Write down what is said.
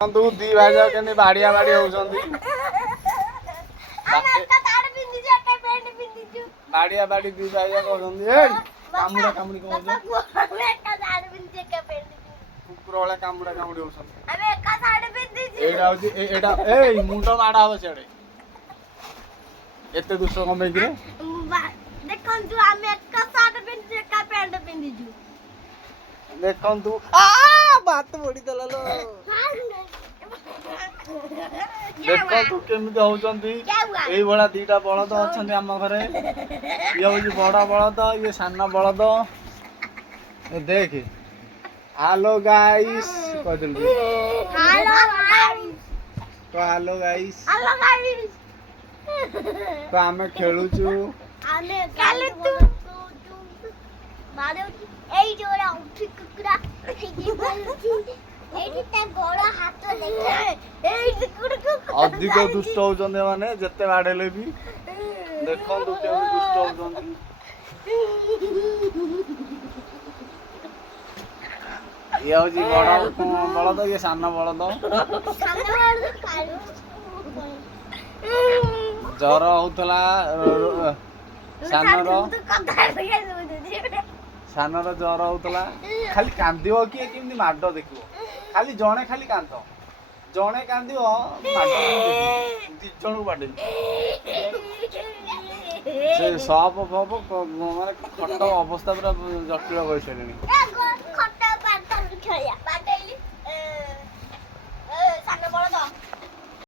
ତୁ ଦି ଭାଇ ଯାକ କେମିତି ବାଡିଆ ବାଡି ହଉଛନ୍ତି ବାଡିଆ ବାଡି ଦି ଭାଇ ଯାକ ହଉଛନ୍ତି। ଏଇ କାମୁଡା କାମୁଡି କଣ ହଉଛ କୁକୁର ଭଳିଆ କାମୁଡା କାମୁଡି ହଉଛନ୍ତି। ଏଇଟା ହଉଛି ଏଇଟା ଏଇ ମୁଣ୍ଡ ମାଡ ହବ ସିଆଡେ ଏତେ ଦୁଷ୍ଟ କଣ ପାଇଁ କିରେ ଦେଖନ୍ତୁ ଆମେ ଏକା ସାର୍ଟ ପିନ୍ଧିଛୁ ଏକା ପ୍ୟାଣ୍ଟ ପିନ୍ଧିଛୁ। ଦେଖନ୍ତୁ ବାତ ପଡିଦେଲା ଲୋ ଦେଖନ୍ତୁ କେମିତି ହଉଛନ୍ତି। ଏଇଭଳିଆ ଦିଟା ବଳଦ ଅଛନ୍ତି ଆମ ଘରେ। ଇଏ ହଉଛି ବଡ ବଳଦ ଇଏ ସାନ ବଳଦ। ଦେଖେ ହାଲୋ ଗାଇସ୍ କହିଦେଲୁ ହାଲୋ ଗାଇସ୍ ତ ଆମେ ଖେଳୁଛୁ। ଆମେ କାଲି ତୁ ଏଇ ଯୋରା ଉଠି କୁକୁଡ଼ା ଏଇଠି ତା ଗୋଡ଼ ହାତ ଦେଖ ଏଇଠି ଅଧିକ ଦୁଷ୍ଟ ହଉଛନ୍ତି ମାନେ ଯେତେ ବାଡେଇଲେ ବି। ଦେଖନ୍ତୁ କେମିତି ଦୁଷ୍ଟ ହଉଛନ୍ତି। ଇଏ ହଉଛି ବଡ ବଳଦ ଇଏ ସାନ ବଳଦ। ଜର ହଉଥିଲା ସାନର ଜର ହଉଥିଲା। ଖାଲି କାନ୍ଦିବ କିଏ କେମିତି ମାଡ ଦେଖିବ। ଖାଲି ଜଣେ ଖାଲି କାନ୍ଦ ଜଣେ କାନ୍ଦିବ ମାଡ ଦି ଜଣକୁ ବାଡେଇବ। ସେ ସପ ଫପ ମାନେ ଖଟ ଅବସ୍ଥା ପୁରା ଜଟିଳ କରିସାରିଲେଣି।